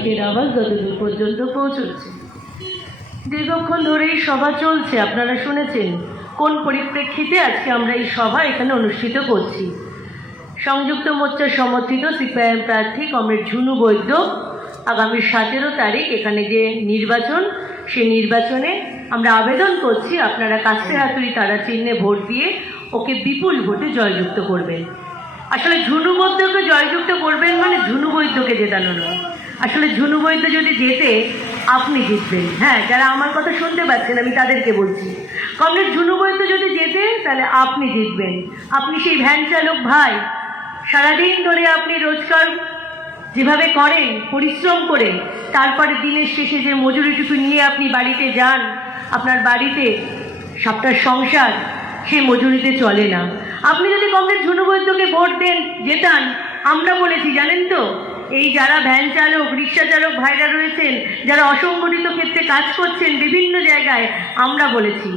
মাইকের আওয়াজ যতদূর পর্যন্ত পৌঁছচ্ছে। দীর্ঘক্ষণ ধরেই সভা চলছে, আপনারা শুনেছেন কোন পরিপ্রেক্ষিতে আজকে আমরা এই সভা এখানে অনুষ্ঠিত করছি। সংযুক্ত মোর্চার সমর্থিত সিপিআইএম প্রার্থী কমরেড ঝুনু বৈদ্য আগামী 17 তারিখ এখানে যে নির্বাচন, সেই নির্বাচনে আমরা আবেদন করছি আপনারা কাছে হাতুড়ি তারা চিহ্নে ভোট দিয়ে ওকে বিপুল ভোটে জয়যুক্ত করবেন। আসলে ঝুনু বৈদ্যকে জয়যুক্ত করবেন মানে ঝুনু বৈদ্যকে জেতানো নয়, আসলে ঝুনু বৈদ্য যদি জেতে আপনি জিতবেন। হ্যাঁ, যারা আমার কথা শুনতে পাচ্ছেন আমি তাদেরকে বলছি, কমরেড ঝুনু বৈদ্য যদি জেতে তাহলে আপনি জিতবেন। আপনি সেই ভ্যান চালক ভাই, সারাদিন ধরে আপনি রোজগার যেভাবে করেন পরিশ্রম করে, তারপরে দিনের শেষে যে মজুরিটুকু নিয়ে আপনি বাড়িতে যান, আপনার বাড়িতে সবটার সংসার সেই মজুরিতে চলে না। আপনি যদি কংগ্রেস ঝুনু বৈদ্যকে ভোট দেন, জেতান, আমরা বলেছি জানেন তো, এই যারা ভ্যান চালক রিক্সা চালক ভাইরা রয়েছেন, যারা অসংগঠিত ক্ষেত্রে কাজ করছেন বিভিন্ন জায়গায়, আমরা বলেছি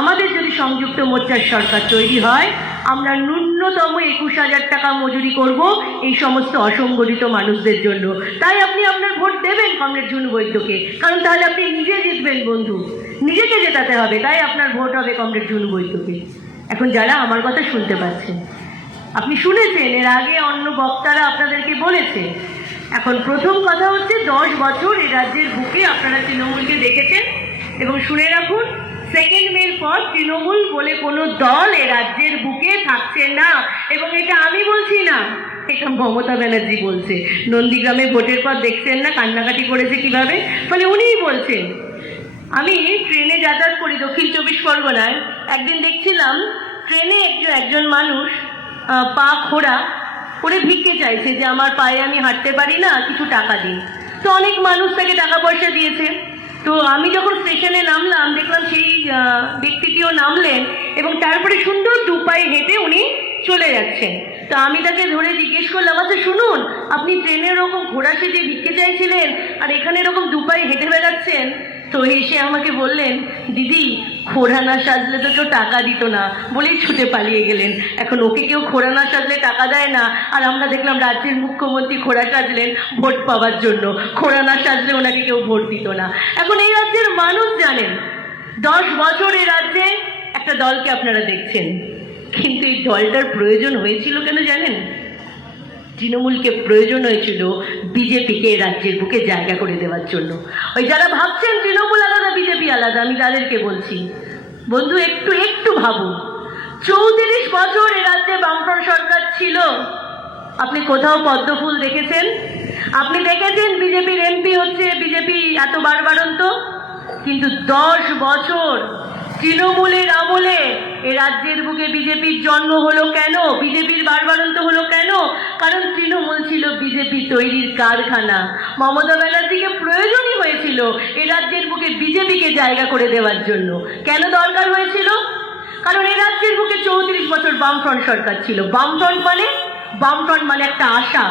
আমাদের যদি সংযুক্ত মোর্চার সরকার তৈরি হয় আমরা ন্যূনতম 21,000 টাকা মজুরি করব এই সমস্ত অসংগঠিত মানুষদের জন্য। তাই আপনি আপনার ভোট দেবেন কমরেড ঝুনু বৈদ্যকে, কারণ তাহলে আপনি নিজে জিতবেন বন্ধু, নিজেকে জেতাতে হবে, তাই আপনার ভোট হবে কমরেড ঝুনু বৈদ্যকে। এখন যারা আমার কথা শুনতে পাচ্ছেন, আপনি শুনেছেন এর আগে অন্য বক্তারা আপনাদেরকে বলেছে। এখন প্রথম কথা হচ্ছে 10 বছর এই রাজ্যের বুকে আপনারা তৃণমূলকে দেখেছেন, এবং শুনে রাখুন 2 মের পর তৃণমূল বলে কোনো দল এ রাজ্যের বুকে থাকছে না। এবং এটা আমি বলছি না, এটা মমতা ব্যানার্জি বলছে। নন্দীগ্রামে ভোটের পর দেখছেন না কান্নাকাটি করেছে কিভাবে, ফলে উনিই বলছেন। আমি ট্রেনে যাতায়াত করি দক্ষিণ 24 পরগনায়, একদিন দেখছিলাম ট্রেনে একজন মানুষ পা খোড়া করে ভিক্ষে চাইছে যে আমার পায়ে আমি হাঁটতে পারি না, কিছু টাকা দিন। তো অনেক মানুষ তাকে টাকা পয়সা দিয়েছে। তো আমি যখন স্টেশনে নামলাম দেখলাম সেই ব্যক্তিটিও নামলেন এবং তারপরে সুন্দর 2 পায়ে হেঁটে উনি চলে যাচ্ছেন। তো আমি তাকে ধরে জিজ্ঞেস করলাম, আচ্ছা শুনুন, আপনি ট্রেনে এরকম ঘোড়া সেজে ভিক্ষে চাইছিলেন আর এখানে এরকম 2 পায়ে হেঁটে বেড়াচ্ছেন? তো এসে আমাকে বললেন, দিদি খোড়া না সাজলে তো কেউ টাকা দিত না, বলেই ছুটে পালিয়ে গেলেন। এখন ওকে কেউ খোড়া না সাজলে টাকা দেয় না, আর আমরা দেখলাম রাজ্যের মুখ্যমন্ত্রী খোড়া সাজলেন ভোট পাওয়ার জন্য, খোড়া না সাজলে ওনাকে কেউ ভোট দিত না। এখন এই রাজ্যের মানুষ জানেন 10 বছর এই রাজ্যে একটা দলকে আপনারা দেখছেন, কিন্তু এই দলটার প্রয়োজন হয়েছিল কেন জানেন? তৃণমূলকে প্রয়োজন হয়েছিল বিজেপিকে রাজ্যের বুকে জায়গা করে দেওয়ার জন্য। ওই যারা ভাবছেন তৃণমূল আলাদা বিজেপি আলাদা, আমি তাদেরকে বলছি বন্ধু একটু ভাবুন। 34 বছর এ রাজ্যে বামফ্রন্ট সরকার ছিল, আপনি কোথাও পদ্ম ফুল দেখেছেন? আপনি দেখেছেন বিজেপির এমপি হচ্ছে, বিজেপি এত বাড়বাড়ন্ত? কিন্তু 10 বছর তৃণমূলের আমলে এ রাজ্যের বুকে বিজেপির জন্ম হলো কেন? বিজেপির বাড়বাড়ন্ত হলো কেন? কারণ তৃণমূল ছিল বিজেপি তৈরির কারখানা। মমতা ব্যানার্জিকে প্রয়োজনই হয়েছিল এ রাজ্যের বুকে বিজেপিকে জায়গা করে দেওয়ার জন্য। কেন দরকার হয়েছিল? কারণ এ রাজ্যের বুকে 34 বছর বামফ্রন্ট সরকার ছিল। বামফ্রন্ট মানে একটা আশা,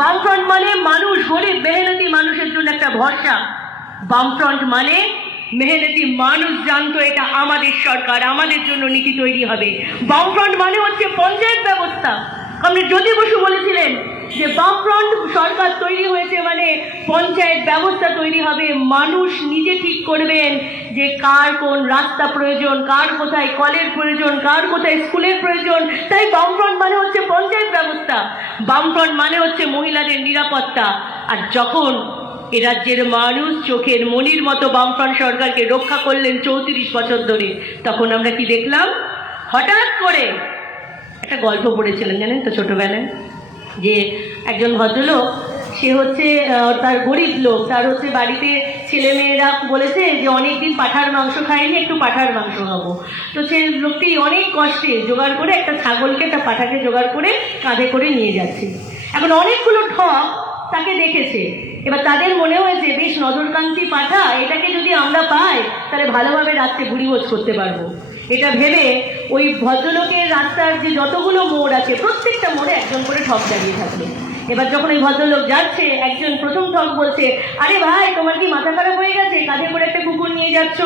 বামফ্রন্ট মানে মানুষ, গরিব মেহনতি মানুষের জন্য একটা ভরসা। বামফ্রন্ট মানে মেহনতি মানুষ জানতো এটা আমাদের সরকার, আমাদের জন্য নীতি তৈরি হবে। বামফ্রন্ট মানে হচ্ছে পঞ্চায়েত ব্যবস্থা। আপনি জ্যোতি বসু বলেছিলেন যে বামফ্রন্ট সরকার তৈরি হয়েছে মানে পঞ্চায়েত ব্যবস্থা তৈরি হবে, মানুষ নিজে ঠিক করবেন যে কার কোন রাস্তা প্রয়োজন, কার কোথায় কলের প্রয়োজন, কার কোথায় স্কুলের প্রয়োজন। তাই বামফ্রন্ট মানে হচ্ছে পঞ্চায়েত ব্যবস্থা, বামফ্রন্ট মানে হচ্ছে মহিলাদের নিরাপত্তা। আর যখন এ রাজ্যের মানুষ চোখের মনির মতো বামফ্রন্ট সরকারকে রক্ষা করলেন 34 বছর ধরে, তখন আমরা কি দেখলাম? হঠাৎ করে একটা গল্প পড়েছিলেন জানেন তো ছোটবেলায়, যে একজন ভদ্রলোক, সে হচ্ছে তার গরিব লোক, তার হচ্ছে বাড়িতে ছেলেমেয়েরা বলেছে যে অনেকদিন পাঁঠার মাংস খায়নি, একটু পাঁঠার মাংস খাবো। তো সে লোকটি অনেক কষ্টে জোগাড় করে একটা ছাগলকে, একটা পাঁঠাকে জোগাড় করে কাঁধে করে নিয়ে যাচ্ছে। এখন অনেকগুলো ঠক তাকে দেখেছে, এবার তাদের মনে হয়েছে বেশ নজরকান্তি পাঁঠা, এটাকে যদি আমরা পাই তাহলে ভালোভাবে রাত্রে ভুড়িভোজ করতে পারবো। এটা ভেবে ওই ভদ্রলোকের রাস্তার যে যতগুলো মোড় আছে প্রত্যেকটা মোড়ে একজন করে ঠক দাঁড়িয়ে থাকবে। এবার যখন ওই ভদ্রলোক যাচ্ছে, একজন প্রথম ঠক বলছে, আরে ভাই তোমার কি মাথা খারাপ হয়ে গেছে, কাঁধে করে একটা কুকুর নিয়ে যাচ্ছ?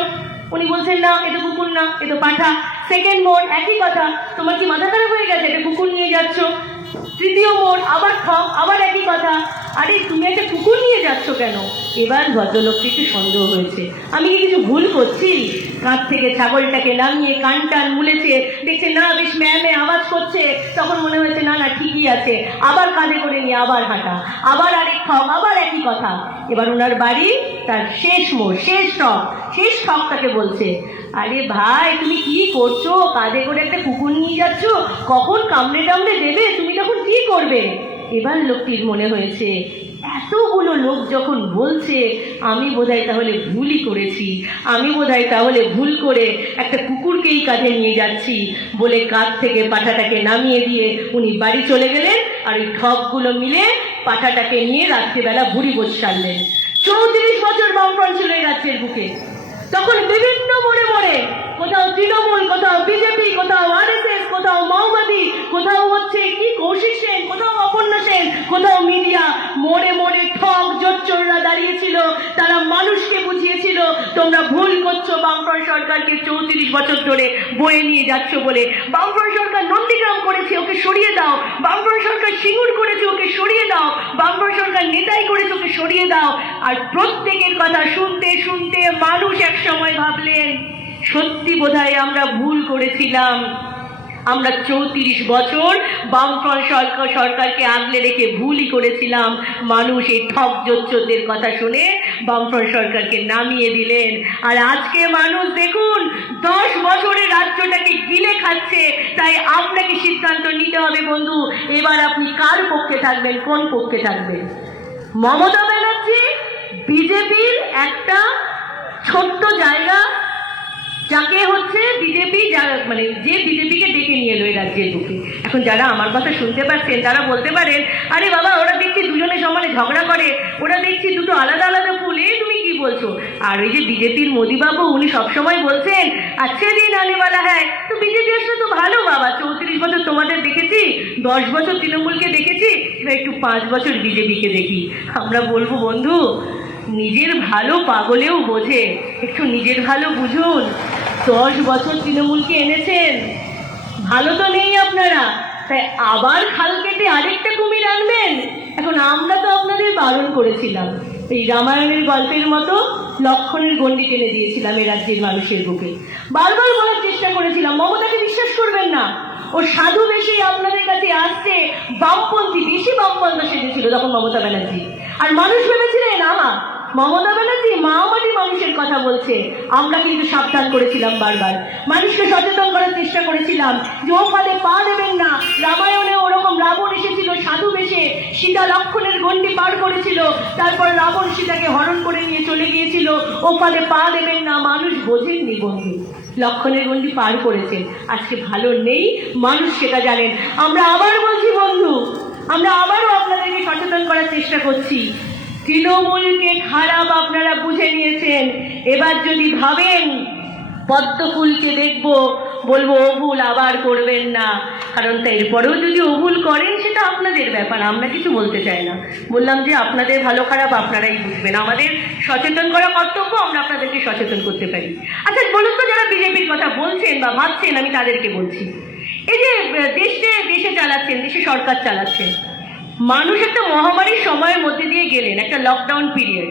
উনি বলছেন, না এ তো কুকুর না, এ তো পাঁঠা। সেকেন্ড মোড় একই কথা, তোমার কি মাথা খারাপ হয়ে গেছে, এটা কুকুর নিয়ে যাচ্ছ? তৃতীয় মোড় আবার ঠক, আবার একই কথা। আরে তুমি একটা কুকুর নিয়ে যাচ্ছ কেন? এবার ভদ্রলোককে একটু সন্দেহ হয়েছে, আমি কি কিছু ভুল করছি? কাঁধ থেকে ছাগলটাকে নামিয়ে কান টান মুলেছে, দেখছে না বেশ ম্যামে আওয়াজ করছে, তখন মনে হয়েছে না না ঠিকই আছে, আবার কাঁধে করে নিয়ে আবার হাঁটা, আবার আরেক ঠক, আবার একই কথা। এবার ওনার বাড়ি তার শেষ মোড়, শেষ ঠক তাকে বলছে, আরে ভাই তুমি কি করছো? কাঁধে করে একটা কুকুর নিয়ে যাচ্ছ, কখন কামড়ে টামড়ে দেবে, তুমি তখন কি করবে? এবার লোকটির মনে হয়েছে এতগুলো লোক যখন বলছে, আমি বোধহয় তাহলে ভুলই করেছি, আমি বোধহয় তাহলে ভুল করে একটা কুকুরকেই কাঁধে নিয়ে যাচ্ছি বলে কাঁধ থেকে পাঠাটাকে নামিয়ে দিয়ে উনি বাড়ি চলে গেলেন। আর ওই ঠকগুলো মিলে পাঠাটাকে নিয়ে রাত্রিবেলা ভুড়ি বোঝ সারলেন। 34 বছর বামফ্রন্ট ছিল এই রাজ্যের বুকে। তখন বিভিন্ন মোড়ে মোড়ে, কোথাও তৃণমূল, কোথাও বিজেপি, কোথাও আরএসএস, কোথাও মাওবাদী, কোথাও হচ্ছে কি কৌশিক সেন, কোথাও অপর্ণা সেন, কোথাও মিডিয়া, মোড়ে মোড়ে ঠক জোচ্চোররা দাঁড়িয়েছিল। তারা মানুষকে বুঝিয়েছিল তোমরা ভুল করছো, বামফ্রন্ট সরকারকে 34 বছর ধরে বয়ে নিয়ে যাচ্ছ বলে। বামফ্রন্ট সরকার নন্দীগ্রাম করেছে, ওকে সরিয়ে দাও। বামফ্রন্ট সরকার সিঙ্গুর করেছে, ওকে সরিয়ে দাও। বামফ্রন্ট সরকার নেতাই করেছে, ওকে সরিয়ে দাও। আর প্রত্যেকের কথা শুনতে শুনতে মানুষ এক সময় ভাবলেন সত্যি বোধহয় আমরা ভুল করেছিলাম, আমরা 34 বছর বামফ্রন্ট সরকারকে আগলে রেখে ভুলই করেছিলাম। মানুষ এই ঠক জোচ্চোরদের কথা শুনে বামফ্রন্ট সরকারকে নামিয়ে দিলেন। আর আজকে মানুষ দেখুন 10 বছরে রাজ্যটাকে গিলে খাচ্ছে। তাই আপনাকে সিদ্ধান্ত নিতে হবে বন্ধু, এবার আপনি কার পক্ষে থাকবেন, কোন পক্ষে থাকবেন? মমতা ব্যানার্জি বিজেপির একটা ছোট্ট জায়গা, যাকে হচ্ছে বিজেপি মানে যে বিজেপিকে ডেকে নিয়ে এলো এই রাজ্যের বুকে। এখন যারা আমার কথা শুনতে পাচ্ছেন তারা বলতে পারেন, আরে বাবা ওরা দেখছি দুজনে সমানে ঝগড়া করে, ওরা দেখছি দুটো আলাদা আলাদা ফুল, তুমি কি বলছো? আর ওই যে বিজেপির মোদিবাবু, উনি সবসময় বলছেন আচ্ছা দিন আনেওয়ালা হ্যাঁ। তো বিজেপি আসলে তো ভালো বাবা, 34 বছর তোমাদের দেখেছি, 10 বছর তৃণমূলকে দেখেছি, এবার একটু 5 বছর বিজেপিকে দেখি। আমরা বলবো বন্ধু, নিজের ভালো পাগলেও বোঝে, একটু নিজের ভালো বুঝুন। 10 বছর তৃণমূলকে এনেছেন, ভালো তো নেই আপনারা, তাই আবার খাল কেটে আরেকটা কুমির আনবেন। এখন আমরা তো আপনাদের বারণ করেছিলাম, এই রামায়ণের গল্পের মতো লক্ষণের গণ্ডি টেনে দিয়েছিলাম এ রাজ্যের মানুষের বুকে। বারবার বলার চেষ্টা করেছিলাম মমতাকে বিশ্বাস করবেন না, ও সাধু বেশি আপনাদের কাছে আসছে, বামপন্থী, বেশি বামপন্থা সেজেছিল তখন মমতা ব্যানার্জি। আর মানুষ ভেবেছিলেন আহা মমতা ব্যানার্জি মাওবাদী মানুষের কথা বলছে। আমরা কিন্তু সাবধান করেছিলাম, বারবার মানুষকে সচেতন করার চেষ্টা করেছিলাম যে ও ফাঁদে পা দেবেন না। রামায়ণে ওরকম রাবণ এসেছিল সাধু বেশে, সীতা লক্ষণের গণ্ডি পার করেছিল, তারপর রাবণ সীতাকে হরণ করে নিয়ে চলে গিয়েছিল, ও ফাঁদে পা দেবেন না। মানুষ বোঝেননি বন্ধু, লক্ষণের গণ্ডি পার করেছেন, আজকে ভালো নেই, মানুষ সেটা জানেন। আমরা আবার বলছি বন্ধু, আমরা আবারও আপনাদেরকে সচেতন করার চেষ্টা করছি। তৃণমূলকে খারাপ আপনারা বুঝে নিয়েছেন, এবার যদি ভাবেন পদ্ম ফুলকে দেখবো, বলবো ও ভুল আবার করবেন না। কারণ এরপরেও যদি ও ভুল করেন সেটা আপনাদের ব্যাপার, আমরা কিছু বলতে চাই না। বললাম যে আপনাদের ভালো খারাপ আপনারাই বুঝবেন, আমাদের সচেতন করা কর্তব্য, আমরা আপনাদেরকে সচেতন করতে পারি। আচ্ছা বলুন তো, যারা বিজেপির কথা বলছেন বা ভাবছেন, আমি তাদেরকে বলছি, এই যে দেশে চালাচ্ছেন, দেশে সরকার চালাচ্ছেন, মানুষ একটা মহামারীর সময়ের মধ্যে দিয়ে গেলেন, একটা লকডাউন পিরিয়ড।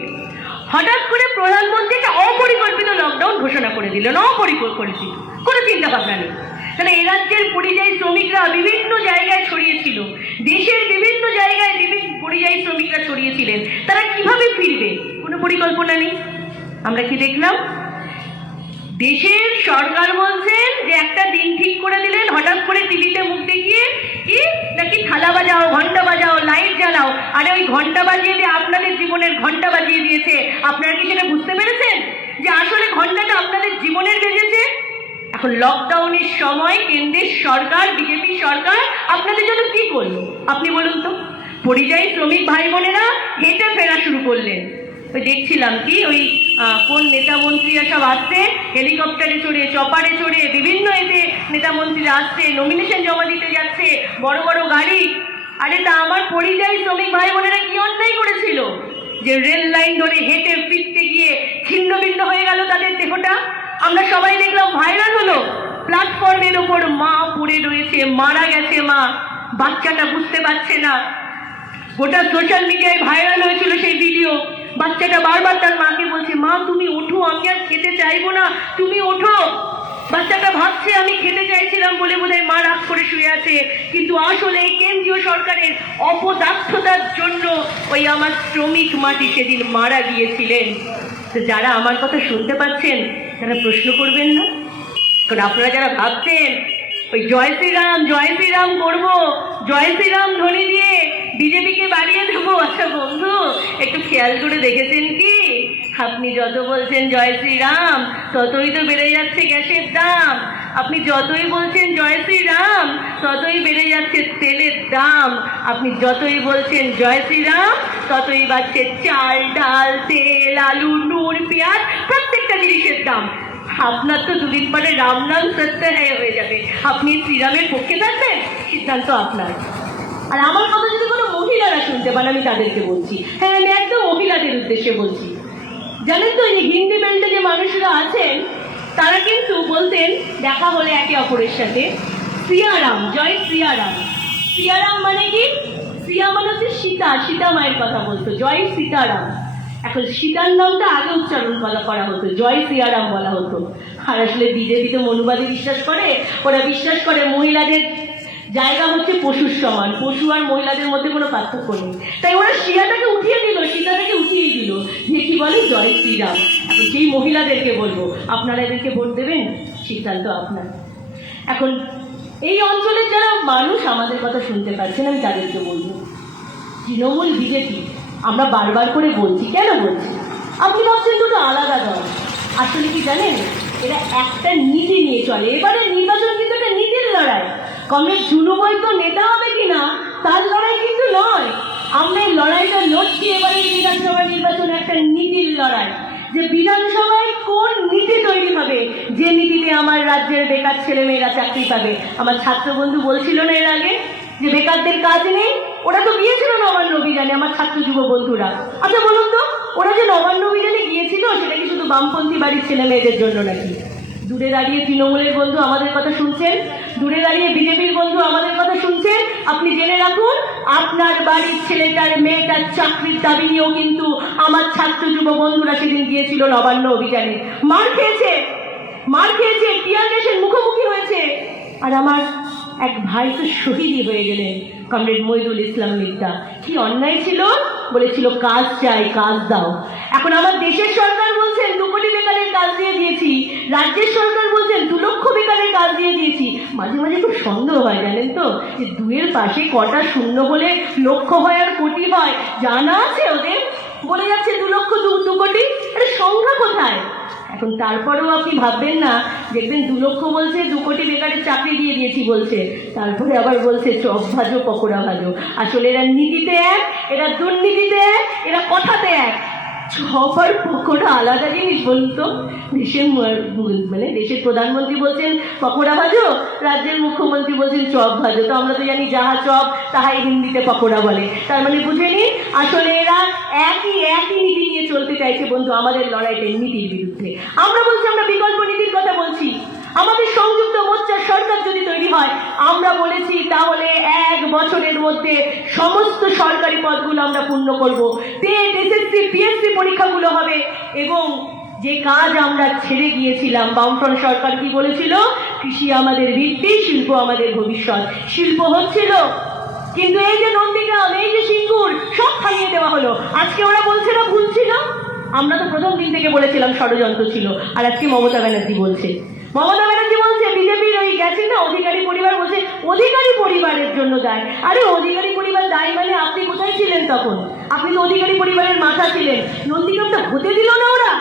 হঠাৎ করে প্রধানমন্ত্রী একটা অপরিকল্পিত লকডাউন ঘোষণা করে দিলেন, অপরিকল্পিত, কোনো চিন্তা ভাবনা নেই। তাহলে এ রাজ্যের পরিযায়ী শ্রমিকরা বিভিন্ন জায়গায় ছড়িয়েছিল, দেশের বিভিন্ন জায়গায় পরিযায়ী শ্রমিকরা ছড়িয়েছিলেন, তারা কিভাবে ফিরবে কোনো পরিকল্পনা নেই। আমরা কি দেখলাম, দেশের সরকার বলছেন যে একটা দিন ঠিক করে দিলেন, হঠাৎ করে টিভিতে মুখ দেখিয়ে কি নাকি থালা বাজাও, ঘন্টা বাজাও, লাইট জ্বালাও। আরে ওই ঘন্টা বাজিয়ে দিয়ে আপনাদের জীবনের ঘন্টা বাজিয়ে দিয়েছে। আপনারা কি সেটা বুঝতে পেরেছেন যে আসলে ঘন্টাটা আপনাদের জীবনের বেজেছে? এখন লকডাউনের সময় কেন্দ্রের সরকার, বিজেপি সরকার আপনাদের জন্য কি করলো আপনি বলুন তো? পরিযায়ী শ্রমিক ভাই বোনেরা হেঁটে ফেরা শুরু করলেন। ওই দেখছিলাম কি ওই কোন নেতা মন্ত্রীরা সব আসছে, হেলিকপ্টারে চড়ে, চপারে চড়ে, বিভিন্ন এতে নেতা মন্ত্রীরা আসছে, নমিনেশন জমা দিতে যাচ্ছে, বড় বড় গাড়ি। আরে তা আমার পরিযায়ী শ্রমিক ভাই বোনেরা কি অন্যায় করেছিল যে রেল লাইন ধরে হেঁটে ফিরতে গিয়ে ছিন্ন ভিন্ন হয়ে গেল তাদের দেহটা? আমরা সবাই দেখলাম, ভাইরাল হলো, প্ল্যাটফর্মের ওপর মা পড়ে রয়েছে, মারা গেছে মা, বাচ্চাটা বুঝতে পারছে না। গোটা সোশ্যাল মিডিয়ায় ভাইরাল হয়েছিল সেই ভিডিও। বাচ্চাটা বারবার তার মাকে বলছে, মা তুমি ওঠো, আমি আর খেতে চাইবো না, তুমি ওঠো। বাচ্চাটা ভাবছে আমি খেতে চাইছিলাম বলে বোধহয় মা রাগ করে শুয়ে আছে, কিন্তু আসলে এই কেন্দ্রীয় সরকারের অপদার্থতার জন্য ওই আমার শ্রমিক মাটি সেদিন মারা গিয়েছিলেন। তো যারা আমার কথা শুনতে পাচ্ছেন তারা প্রশ্ন করবেন না? কারণ আপনারা যারা ভাবছেন ওই জয় শ্রীরাম করবো, জয় শ্রীরাম ধ্বনি দিয়ে বিজেপিকে বাড়িয়ে দেবো, আচ্ছা বন্ধু একটু খেয়াল করে দেখেছেন কি আপনি যত বলছেন জয় শ্রীরাম ততই তো বেড়ে যাচ্ছে গ্যাসের দাম, আপনি যতই বলছেন জয় শ্রীরাম ততই বেড়ে যাচ্ছে তেলের দাম, আপনি যতই বলছেন জয় শ্রীরাম ততই বাড়ছে চাল ডাল তেল আলু নুন পেঁয়াজ প্রত্যেকটা জিনিসের দাম। আপনার তো দুদিন পরে রাম নাম সত্য হয়ে যাবে, আপনি শ্রীরামের পক্ষে থাকবেন, সিদ্ধান্ত আপনার। আর আমার কথা যদি কোনো মহিলারা শুনতে পান আমি তাদেরকে বলছি, হ্যাঁ আমি একদম মহিলাদের উদ্দেশ্যে বলছি। জানেন তো এই হিন্দি বেল্টে যে মানুষরা আছেন তারা কিন্তু বলতেন দেখা হলে একে অপরের সাথে সিয়ারাম, জয় সিয়ারাম। সিয়ারাম মানে কি? সিয়া মানে হচ্ছে সীতা মায়ের কথা বলতো, জয় সীতারাম। এখন সীতার নামটা আগে উচ্চারণ করা হতো, জয় সিয়ারাম বলা হতো। আর আসলে বিজেপি তো মনুবাদে বিশ্বাস করে, ওরা বিশ্বাস করে মহিলাদের জায়গা হচ্ছে পশুর সমান, পশু আর মহিলাদের মধ্যে কোনো পার্থক্য নেই। তাই ওরা সীতাটাকে উঠিয়ে দিল, সীতাটাকে উঠিয়ে দিল, যে কি বলে জয় শ্রীরাম। এখন সেই মহিলাদেরকে বলবো আপনারা এদেরকে ভোট দেবেন, সিদ্ধান্ত আপনার। এখন এই অঞ্চলের যারা মানুষ আমাদের কথা শুনতে পাচ্ছেন আমি তাদেরকে বলবো, তৃণমূল বিজেপি আমরা বারবার করে বলছি, কেন বলছি? আপনি ভাবছেন দুটো আলাদা দল, আসলে কি জানেন এরা একটা নীতি নিয়ে চলে। এবারে নির্বাচন কিন্তু একটা নীতির লড়াই। কংগ্রেস ঝুনুবই তো নেতা হবে কিনা তার লড়াই কিন্তু নয়, আমরা এই লড়াইটা লড়ছি এবারে বিধানসভা নির্বাচন একটা নীতির লড়াই, যে বিধানসভায় কোন নীতি তৈরি হবে, যে নীতিতে আমার রাজ্যের বেকার ছেলেমেয়েরা চাকরি পাবে। আমার ছাত্র বন্ধু বলছিল না এর আগে যে বেকারদের কাজ নেই, ওরা তো গিয়েছিল নবান্ন অভিযানে, আমার ছাত্র যুব বন্ধুরা। আচ্ছা বলুন তো ওরা যে নবান্ন অভিযানে গিয়েছিল সেটা কি শুধু বামপন্থী বাড়ির ছেলে মেয়েদের জন্য নাকি? দূরে দাঁড়িয়ে তৃণমূলের বন্ধু আমাদের কথা শুনছেন, দূরে দাঁড়িয়ে বিজেপির বন্ধু আমাদের কথা শুনছেন, আপনি জেনে রাখুন আপনার বাড়ির ছেলেটার মেয়েটার চাকরির দাবি নিয়েও কিন্তু আমার ছাত্র যুব বন্ধুরা সেদিন গিয়েছিল নবান্ন অভিযানে। মার খেয়েছে, টিয়ার গ্যাসের মুখোমুখি হয়েছে। আর আমার এক ভাই তো শহীদই হয়ে গেলেন, কমরেড মহিদুল ইসলাম মির্জা। কি অন্যায় ছিল, বলেছিল কাজ চাই, কাজ দাও। এখন আমার দেশের সরকার বলছেন 2 কোটি বেকারের কাজ দিয়ে দিয়েছি, রাজ্যের সরকার বলছেন 2 লক্ষ বেকারের কাজ দিয়ে দিয়েছি। মাঝে মাঝে খুব সন্দেহ হয় জানেন তো, যে 2-এর পাশে কটা শূন্য হলে লক্ষ হয় আর কোটি হয়, জানা আছে ওদের? বলে যাচ্ছে 2 লক্ষ 2 কোটি, আরে সংখ্যা কোথায়? এখন তারপরেও আপনি ভাববেন না, দেখবেন 2 লক্ষ বলছে 2 কোটি বেকারের চাকরি দিয়ে দিয়েছি বলছে, তারপরে আবার বলছে চপ ভাজো পকোড়া ভাজো। আসলে এরা নীতিতে এক, এরা দুর্নীতিতে এক, এরা কথাতে এক। চপ আর পকোড়া আলাদা জিনিস বলতো। দেশের প্রধানমন্ত্রী বলছেন পকোড়া ভাজো, রাজ্যের মুখ্যমন্ত্রী বলছেন চপ ভাজো। তো আমরা তো জানি যাহা চপ তাহাই হিন্দিতে পকোড়া বলে। তার মানে বুঝে নিন আসলে এরা একই নীতি নিয়ে চলতে চাইছে বন্ধু, আমাদের লড়াইটা নীতির বিরুদ্ধে। আমরা বলছি আমরা বিকল্প নীতির কথা বলছি। আমাদের সংযুক্ত মোর্চার সরকার যদি তৈরি হয়, আমরা বলেছি তাহলে 1 বছরের মধ্যে সমস্ত সরকারি পদগুলো আমরা পূর্ণ করব, টেট এসএসসি পিএসসি পরীক্ষাগুলো হবে। এবং যে কাজ আমরা ছেড়ে গিয়েছিলাম, বামফ্রন্ট সরকার কি বলেছিল, কৃষি আমাদের ভিত্তি, শিল্প আমাদের ভবিষ্যৎ। শিল্প হচ্ছিল, কিন্তু এই যে নন্দীগ্রাম, এই যে সিঙ্গুর সব থামিয়ে দেওয়া হলো। আজকে ওরা বলছে না ভুল ছিল, আমরা তো প্রথম দিন থেকে বলেছিলাম ষড়যন্ত্র ছিল। আর আজকে মমতা ব্যানার্জি বলছে বিজেপির ওই গেছে না অধিকারী পরিবার, বলছে অধিকারী পরিবারের জন্য দায়। আরে অধিকারী পরিবার দায় মানে আপনি কোথায় ছিলেন তখন? আপনি তো অধিকারী পরিবারের মাথা ছিলেন। নন্দীগ্রামটা হতে দিল না ওরা।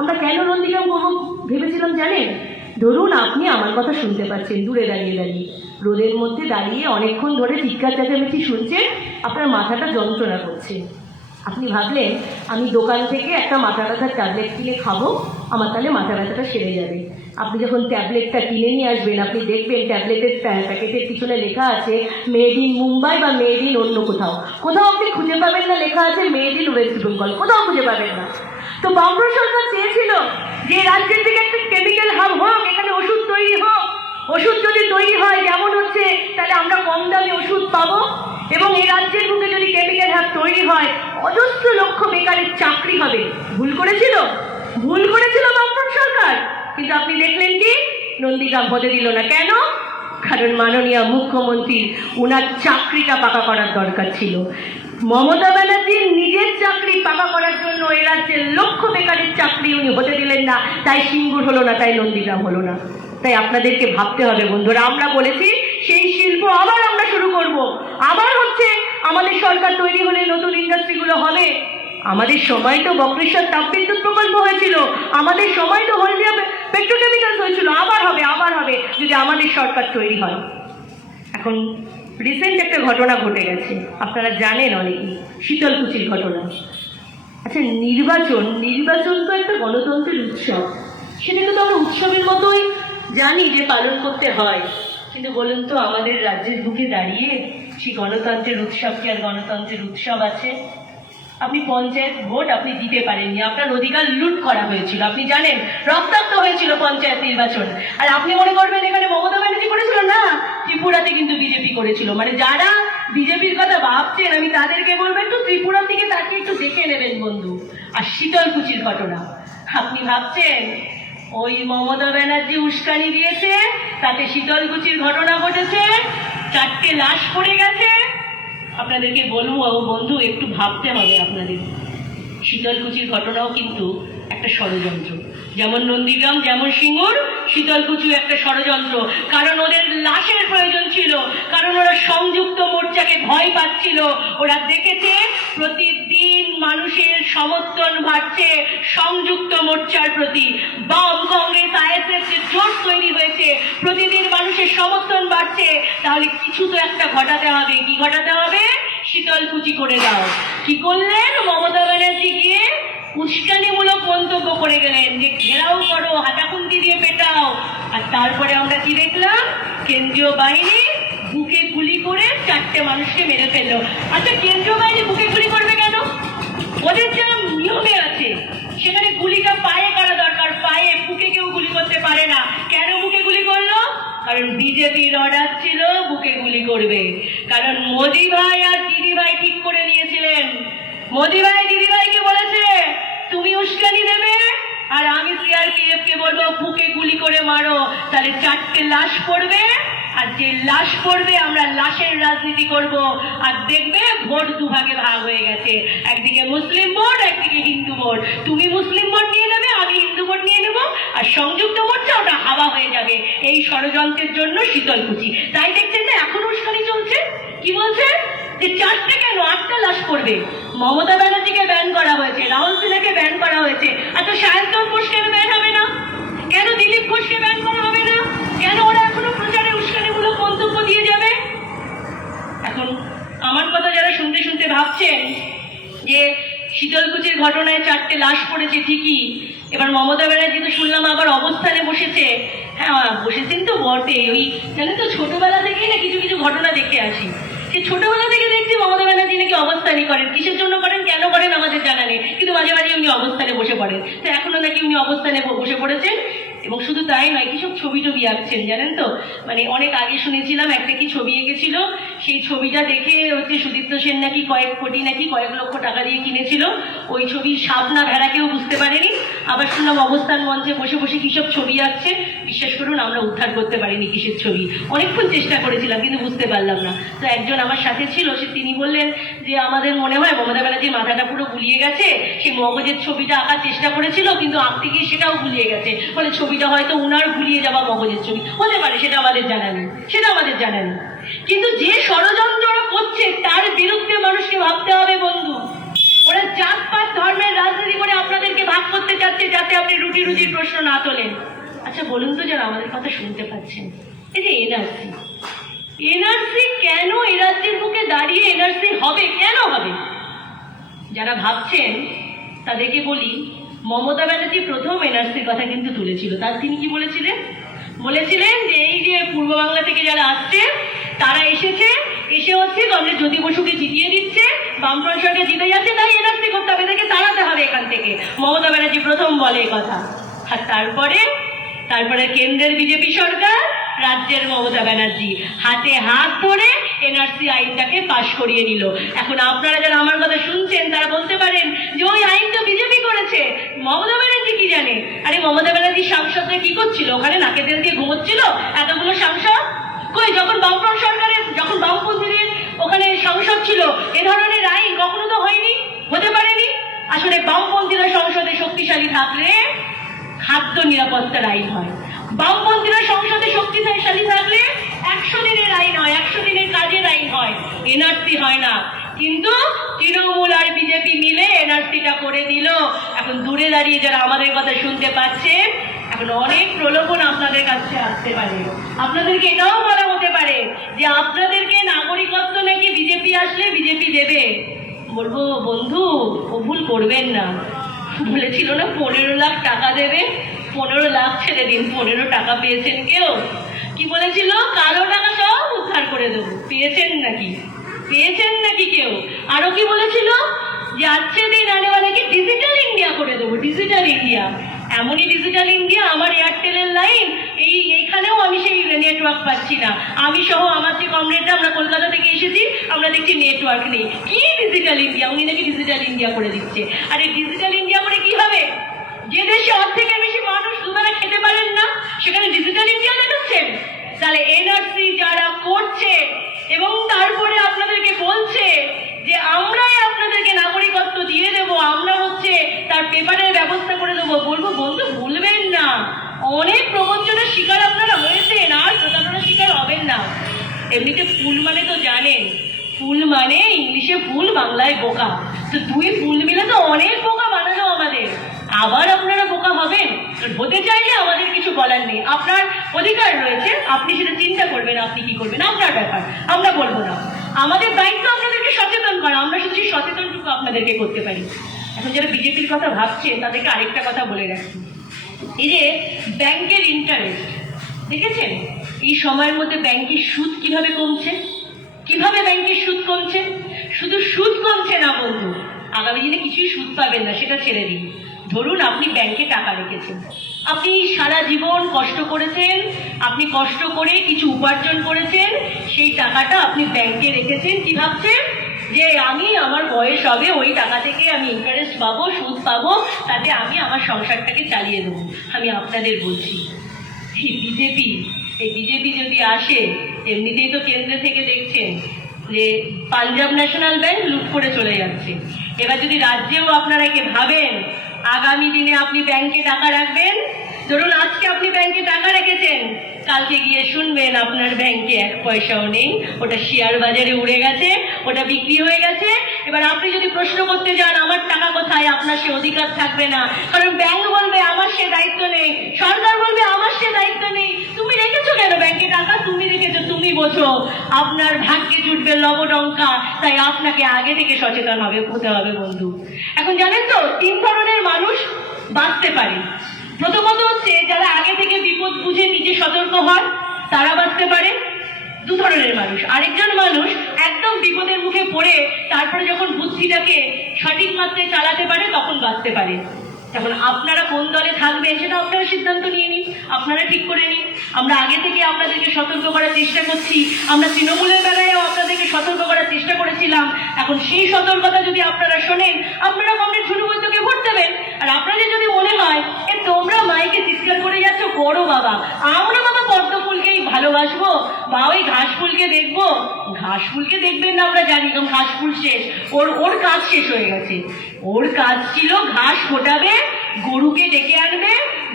আমরা কেন নন্দীগ্রাম করবো ভেবেছিলাম জানেন? ধরুন আপনি আমার কথা শুনতে পাচ্ছেন দূরে দাঁড়িয়ে দাঁড়িয়ে, রোদের মধ্যে দাঁড়িয়ে অনেকক্ষণ ধরে চিৎকার চেঁচামেচি শুনছেন, আপনার মাথাটা যন্ত্রণা করছে। আপনি ভাবলেন আমি দোকান থেকে একটা মাথা ব্যথার ট্যাবলেট কিনে খাবো, আমার তাহলে মাথা ব্যথাটা সেরে যাবে। আপনি যখন ট্যাবলেটটা কিনে নিয়ে আসবেন, আপনি দেখবেন ট্যাবলেটের প্যাকেটের পিছনে লেখা আছে মেড ইন মুম্বাই বা মেড ইন অন্য কোথাও। আপনি খুঁজে পাবেন না লেখা আছে মেড ইন ওয়েস্ট বেঙ্গল, কোথাও খুঁজে পাবেন না। তো বামফ্রন্ট সরকার চেয়েছিল যে রাজ্যের থেকে একটা কেমিক্যাল হাব হোক, এখানে ওষুধ তৈরি হোক। ওষুধ যদি তৈরি হয় যেমন হচ্ছে, তাহলে আমরা কম দামে ওষুধ পাবো। এবং এই রাজ্যের বুকে যদি কেমিক্যাল হাব তৈরি হয় অজস্র লক্ষ বেকারের চাকরি হবে। ভুল করেছিল বামফ্রন্ট সরকার, কিন্তু আপনি দেখলেন কি নন্দীগ্রাম হতে দিল না। কেন? কারণ মাননীয় মুখ্যমন্ত্রী ওনার চাকরিটা পাকা করার দরকার ছিল। মমতা ব্যানার্জির নিজের চাকরি পাকা করার জন্য এ রাজ্যের লক্ষ বেকারের চাকরি উনি হতে দিলেন না, তাই সিঙ্গুর হলো না, তাই নন্দীগ্রাম হলো না। তাই আপনাদেরকে ভাবতে হবে বন্ধুরা, আমরা বলেছি সেই শিল্প আবার আমরা শুরু করব। আবার হচ্ছে আমাদের সরকার তৈরি হলে নতুন ইন্ডাস্ট্রিগুলো হবে। আমাদের সময় তো বক্রেশ্বর তাপবিদ্যুৎ প্রকল্প হয়েছিল, আমাদের সময় তো হলদিয়া পেট্রোকেমিক্যালস হয়েছিল। আবার হবে যদি আমাদের সরকার তৈরি হয়। এখন রিসেন্ট একটা ঘটনা ঘটে গেছে, আপনারা জানেন অনেকেই, শীতলকুচির ঘটনা। আচ্ছা, নির্বাচন তো একটা গণতন্ত্রের উৎসব, সেটাকে তো আমরা উৎসবের মতোই জানি যে পালন করতে হয়। কিন্তু বলুন তো, আমাদের রাজ্যের বুকে দাঁড়িয়ে সেই গণতন্ত্রের উৎসব কি আর গণতন্ত্রের উৎসব আছে? আপনি পঞ্চায়েত ভোট আপনি দিতে পারেননি, আপনার অধিকার লুট করা হয়েছিল, আপনি জানেন, রক্তাক্ত হয়েছিল পঞ্চায়েত নির্বাচন। আর আপনি মনে করবেন এখানে মমতা ব্যানার্জি করেছিল? না, ত্রিপুরাতে কিন্তু বিজেপি করেছিল। মানে যারা বিজেপির কথা ভাবছেন, আমি তাদেরকে বলবো একটু ত্রিপুরার দিকে তাকিয়ে একটু দেখে নেবেন বন্ধু। আর শীতলকুচির ঘটনা, আপনি ভাবছেন ওই মমতা ব্যানার্জি উস্কানি দিয়েছে তাতে শীতলকুচির ঘটনা ঘটেছে, 4টে লাশ পড়ে গেছে? আপনাদেরকে বলবো বন্ধু, একটু ভাবতে হবে আপনাদের। শীতলকুচির ঘটনাও কিন্তু একটা ষড়যন্ত্র। যেমন নন্দীগ্রাম, যেমন সিঙ্গুর, শীতলকুচি একটা ষড়যন্ত্র। কারণ ওদের লাশের প্রয়োজন ছিল, কারণ ওরা সংযুক্ত মোর্চাকে ভয় পাচ্ছিল। ওরা দেখেছে প্রতিদিন মানুষের সমর্থন বাড়ছে সংযুক্ত মোর্চার প্রতি। বাম, কংগ্রেস, আইএসএফ যে জোট তৈরি হয়েছে, প্রতিদিন মানুষের সমর্থন বাড়ছে, তাহলে কিছু তো একটা ঘটাতে হবে। কি ঘটাতে হবে? শীতলকুচি করে দাও। কি করলেন? মমতা ব্যানার্জি গিয়ে উস্কানিমূলক মন্তব্য করে গেলেন যে ঘেরাও করো, হাতাখুন্তি দিয়ে পেটাও। আর তারপরে আমরা কি দেখলাম? কেন্দ্রীয় বাহিনী বুকে গুলি করে 4টে মানুষকে মেরে ফেললো। আচ্ছা, কেন্দ্রীয় বাহিনী বুকে গুলি করবে কেন? ওদের যা নিয়মে আছে সেখানে গুলিটা পায়ে করা দরকার, পায়ে, বুকে কেউ গুলি করতে পারে না। কেন বুকে গুলি করলো? কারণ বিজেপির অর্ডার ছিল বুকে গুলি করবে। কারণ মোদি ভাই আর দিদি ভাই ঠিক করে নিয়েছিলেন। মোদি ভাই দিদি ভাইকে বলেছে তুমি উস্কানি দেবে আর আমি সিআরপিএফ কে বলবো বুকে গুলি করে মারো, তাহলে 4টে লাশ পড়বে। আর যে লাশ পড়বে আমরা লাশের রাজনীতি করব। আর দেখবে ভোট দুভাগে ভাগ হয়ে গেছে, একদিকে মুসলিম ভোট, একদিকে হিন্দু ভোট। তুমি মুসলিম ভোট নিয়ে নেবে, আমি হিন্দু ভোট নিয়ে নেব, আর সংযুক্ত মোর্চা ওটা হাওয়া হয়ে যাবে। এই ষড়যন্ত্রের জন্য শীতলকুচি। তাই দেখছেন না এখনো উস্কানি চলছে। কি বলছে? যে 4টে কেন 8টা লাশ পড়বে। মমতা ব্যানার্জিকে ব্যান করা হয়েছে, রাহুল সিনহাকে ব্যান করা হয়েছে। আচ্ছা, সায়ন্তন ঘোষ কেন ব্যান হবে না? কেন দিলীপ ঘোষকে ব্যান করা হবে না? কেন ওরা এখনো প্রচারে উস্কানিমূলক মন্তব্য দিয়ে যাবে? এখন আমার কথা যারা শুনতে শুনতে ভাবছেন যে শীতলকুচির ঘটনায় 4টে লাশ পড়েছে ঠিকই, এবার মমতা ব্যানার্জি তো শুনলাম আবার অবস্থানে বসেছে। হ্যাঁ, বসেছেন তো বটে। ওই জানেন তো, ছোটবেলা থেকেই না কিছু কিছু ঘটনা দেখে আসি। সে ছোটবেলা থেকে দেখছি মমতা ব্যানার্জি নাকি অবস্থানই করেন। কিসের জন্য করেন, কেন করেন আমাদের জানা নেই, কিন্তু মাঝে মাঝে উনি অবস্থানে বসে পড়েন। তো এখনো নাকি উনি অবস্থানে বসে পড়েছেন। এবং শুধু তাই নয়, কিসব ছবি টবি আঁকছেন জানেন তো। মানে অনেক আগে শুনেছিলাম একটা কি ছবি এঁকেছিল, সেই ছবিটা দেখে হচ্ছে সুদীপ্ত সেন নাকি কয়েক কোটি নাকি কয়েক লক্ষ টাকা দিয়ে কিনেছিল। ওই ছবি সাপ না ভেড়া কেউ বুঝতে পারেনি। আবার শুনলাম অবস্থান মঞ্চে বসে বসে কিসব ছবি আঁকছে। বিশ্বাস করুন, আমরা উদ্ধার করতে পারিনি কিসের ছবি। অনেকক্ষণ চেষ্টা করেছিলাম কিন্তু বুঝতে পারলাম না। তো একজন আমার সাথে ছিল, তিনি বললেন যে আমাদের মনে হয় মমতা ব্যানার্জির মাথাটা পুরো গুলিয়ে গেছে, সেই মগজের ছবিটা আঁকার চেষ্টা করেছিল কিন্তু আঁকতে গিয়ে সেটাও গুলিয়ে গেছে। ফলে ছবিটা হয়তো উনার গুলিয়ে যাওয়া মগজের ছবি হতে পারে, সেটা আমাদের জানা নেই। কিন্তু যে ষড়যন্ত্র করছে তার বিরুদ্ধে মানুষকে ভাবতে হবে বন্ধু। ওরা জাতপাত ধর্মের রাজনীতি করে আপনাদেরকে ভাগ করতে চাচ্ছে যাতে আপনি রুটি রুজির প্রশ্ন না তোলেন। আচ্ছা বলুন তো, যারা আমাদের কথা শুনতে পাচ্ছেন, এই যে এনআরসি কেন এই রাজ্যের বুকে দাঁড়িয়ে এনআরসি হবে, কেন হবে? যারা ভাবছেন তাদেরকে বলি, মমতা ব্যানার্জি প্রথম এনআরসির কথা কিন্তু তুলেছিল। তার তিনি কি বলেছিলেন যে এই যে পূর্ব বাংলা থেকে যারা আসছে তারা এসে হচ্ছে কংগ্রেস জ্যোতি বসুকে জিতিয়ে দিচ্ছে, বামফ্রন্ট সরকার জিতে যাচ্ছে, তাই এনআরসি করতে হবে, এদেরকে তাড়াতে হবে এখান থেকে। মমতা ব্যানার্জি প্রথম বলে কথা। আর তারপরে কেন্দ্রের বিজেপি সরকার, রাজ্যের মমতা ব্যানার্জি হাতে হাত ধরে এনআরসি আইনটাকে পাশ করিয়ে নিল। এখন আপনারা যারা আমার কথা শুনছেন তারা বলতে পারেন যে ওই আইন তো বিজেপি করেছে, মমতা ব্যানার্জি কি জানে? আরে মমতা ব্যানার্জি সাংসদরা কি করছিল? ওখানে নাকে তেল দিয়ে ঘুমোচ্ছিল এতগুলো সাংসদ? কই, যখন বামফ্রন্ট সরকারের, যখন বামপন্থীদের ওখানে সংসদ ছিল এ ধরনের আইন কখনো তো হয়নি, হতে পারেনি। আসলে বামপন্থীরা সংসদে শক্তিশালী থাকলে খাদ্য নিরাপত্তার আইন হয়, বামপন্থীরা সংসদে শক্তিশালী থাকলে 100 দিনের আইন হয়, 100 দিনের কাজের আইন হয়, এনআরসি হয় না। কিন্তু তৃণমূল আর বিজেপি মিলে এনআরসিটা করে দিল। এখন দূরে দাঁড়িয়ে যারা আমাদের কথা শুনতে পাচ্ছেন, এখন অনেক প্রলোভন আপনাদের কাছে আসতে পারে, আপনাদেরকে এটাও বলা হতে পারে যে আপনাদেরকে নাগরিকত্ব নাকি বিজেপি আসলে বিজেপি দেবে। বলবো বন্ধু, ও ভুল করবেন না। বলেছিল না 15 লাখ টাকা দেবে, 15 লাখ ছেড়ে দিন, 15 টাকা পেয়েছেন কেউ? কি বলেছিল? কালো টাকা সব উদ্ধার করে দেবো। পেয়েছেন নাকি? পেয়েছেন নাকি কেউ? আরো কি বলেছিল? যে আজকে দিন আনেওয়ালাকে ডিজিটাল ইন্ডিয়া করে দেবো, ডিজিটাল ইন্ডিয়া। এমনই ডিজিটাল ইন্ডিয়া, আমার এয়ারটেলের লাইন এইখানেও আমি সেই নেটওয়ার্ক পাচ্ছি না। আমি সহ আমার যে কমরেডরা, আমরা কলকাতা থেকে এসেছি, আমরা দেখছি নেটওয়ার্ক নেই। কি ডিজিটাল ইন্ডিয়া? উনি নাকি ডিজিটাল ইন্ডিয়া করে দিচ্ছে। আরে ডিজিটাল ইন্ডিয়া করে কি হবে? যে দেশে অর্ধেকের বেশি মানুষ দুবেলা খেতে পারেন না, সেখানে ডিজিটাল ইন্ডিয়া দেখাচ্ছেন? তাহলে এনআরসি যারা করছে এবং তারপরে আপনাদেরকে বলছে যে আমরাই আপনাদেরকে নাগরিকত্ব দিয়ে দেব, আমরা হচ্ছে তার পেপারের ব্যবস্থা করে দেবো, বলবো বন্ধু ভুলবেন না, অনেক প্রবঞ্চনার শিকার আপনারা হয়েছেন, আর প্রতারণার শিকার হবেন না। এমনিতে ফুল মানে তো জানেন, ফুল মানে ইংলিশে ফুল, বাংলায় বোকা। তো দুই ফুল মিলে তো অনেক বোকা বানানো আমাদের। আবার আপনারা বোকা হবেন? হতে চাইলে আমাদের কিছু বলার নেই, আপনার অধিকার রয়েছে, আপনি সেটা চিন্তা করবেন আপনি কি করবেন, আপনার ব্যাপার, আমরা বলবো না। আমাদের দায়িত্ব আপনাদেরকে সচেতন করা, আমরা শুধু সচেতনটুকু আপনাদেরকে করতে পারি। এখন যারা বিজেপির কথা ভাবছেন তাদেরকে আরেকটা কথা বলে রাখি, এই যে ব্যাংকের ইন্টারেস্ট দেখেছেন? এই সময়ের মধ্যে ব্যাংকের সুদ কিভাবে কমছে? কিভাবে ব্যাংকের সুদ কমছে? শুধু সুদ কমছে না বন্ধু, আগামী দিনে কিছুই সুদ পাবেন না, সেটা ছেড়ে দিন। ধরুন আপনি ব্যাংকে টাকা রেখেছেন, আপনি সারা জীবন কষ্ট করেছেন, আপনি কষ্ট করে কিছু উপার্জন করেছেন, সেই টাকাটা আপনি ব্যাংকে রেখেছেন। কি ভাবছেন? যে আমি, আমার বয়স হবে, ওই টাকা থেকে আমি ইন্টারেস্ট পাবো, সুদ পাবো, তাতে আমি আমার সংসারটাকে চালিয়ে দেবো। আমি আপনাদের বলছি, এই বিজেপি যদি আসে, এমনিতেই তো কেন্দ্র থেকে দেখছেন যে পাঞ্জাব ন্যাশনাল ব্যাংক লুট করে চলে যাচ্ছে, এবার যদি রাজ্যেও আপনারা কে ভাবেন আগামী দিনে আপনি ব্যাংকে টাকা রাখবেন, ধরুন আজকে আপনি ব্যাংকে টাকা রেখেছেন, কালকে গিয়ে শুনবেন আপনার ব্যাংকে 1 পয়সাও নেই, ওটা শেয়ার বাজারে উড়ে গেছে, ওটা বিক্রি হয়ে গেছে। এবার আপনি যদি প্রশ্ন করতে যান আমার টাকা কোথায়, আপনার সে অধিকার থাকবে না, কারণ ব্যাংক বলবে আমার সে দায়িত্ব নেই, সরকার বলবে আমার সে দায়িত্ব নেই। তুমি রেখেছো কেন ব্যাংকে টাকা? তুমি রেখেছো, তুমি বোঝো, আপনার ভাগ্যে জুটবে লবডঙ্কা, তাই আপনাকে আগে থেকে সচেতন হতে হবে বন্ধু। এখন জানেন তো 3 ধরনের মানুষ বাঁচতে পারে। প্রথমত হচ্ছে যারা আগে থেকে বিপদ বুঝে নিজে সতর্ক হয়, তারা বাঁচতে পারে। 2 ধরনের মানুষ। আরেকজন মানুষ একদম বিপদের মুখে পড়ে তারপরে যখন বুদ্ধিটাকে সঠিক মাত্রায় চালাতে পারে তখন বাঁচতে পারে। এখন আপনারা কোন দলে থাকবেন সেটা আপনারা সিদ্ধান্ত নিয়ে নিন, আপনারা ঠিক করে নিন। আমরা আগে থেকে আপনাদেরকে সতর্ক করার চেষ্টা করছি, আমরা তৃণমূলের বেলায়ও আপনাদেরকে সতর্ক করার চেষ্টা করেছিলাম। এখন সেই সতর্কতা যদি আপনারা শোনেন, আপনারা কংগ্রেস ঝুনু বৈদ্যকে ভোট দেবেন। আর আপনাদের যদি মনে হয় তোমরা মাইকে চিৎকার করে যাচ্ছ, বড় বাবা, আমরা বাবা পদ্ম ফুলকেই ভালোবাসবো বা ওই ঘাস ফুলকে দেখবো, ঘাস ফুলকে দেখবেন না আমরা জানি, কারণ ঘাস ফুল শেষ, ওর কাজ শেষ হয়ে গেছে। ওর কাজ ছিল ঘাস ফোটাবে, গরুকে ডেকে আনবে,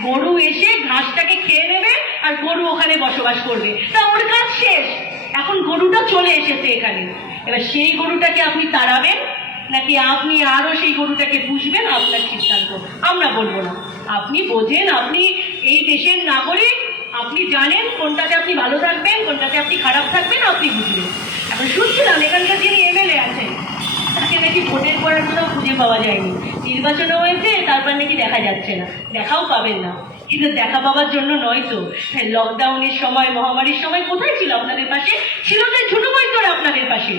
গরু এসে ঘাসটাকে খেয়ে নেবে আর গরু ওখানে বসবাস করবে, তা ওর কাজ শেষ। এখন গরুটা চলে এসেছে এখানে, এবার সেই গরুটাকে আপনি তাড়াবেন নাকি আপনি আরো সেই গরুটাকে পুষবেন, আপনার সিদ্ধান্ত, আমরা বলবো না। আপনি বোঝেন, আপনি এই দেশের নাগরিক, আপনি জানেন কোনটাতে আপনি ভালো থাকবেন, কোনটাতে আপনি খারাপ থাকবেন, আপনি বুঝবেন। এখন শুনছিলাম এখানকার যিনি এমএলএ আছেন তাকে নাকি ভোটের পর কোথাও খুঁজে পাওয়া যায়নি, নির্বাচনও হয়েছে তারপর নাকি দেখা যাচ্ছে না, দেখাও পাবেন না। কিন্তু দেখা পাওয়ার জন্য নয় তো, লকডাউনের সময়, মহামারীর সময় কোথায় ছিল আপনাদের পাশে? ছিল যে ঝুনু বৈদ্যরা আপনাদের পাশে।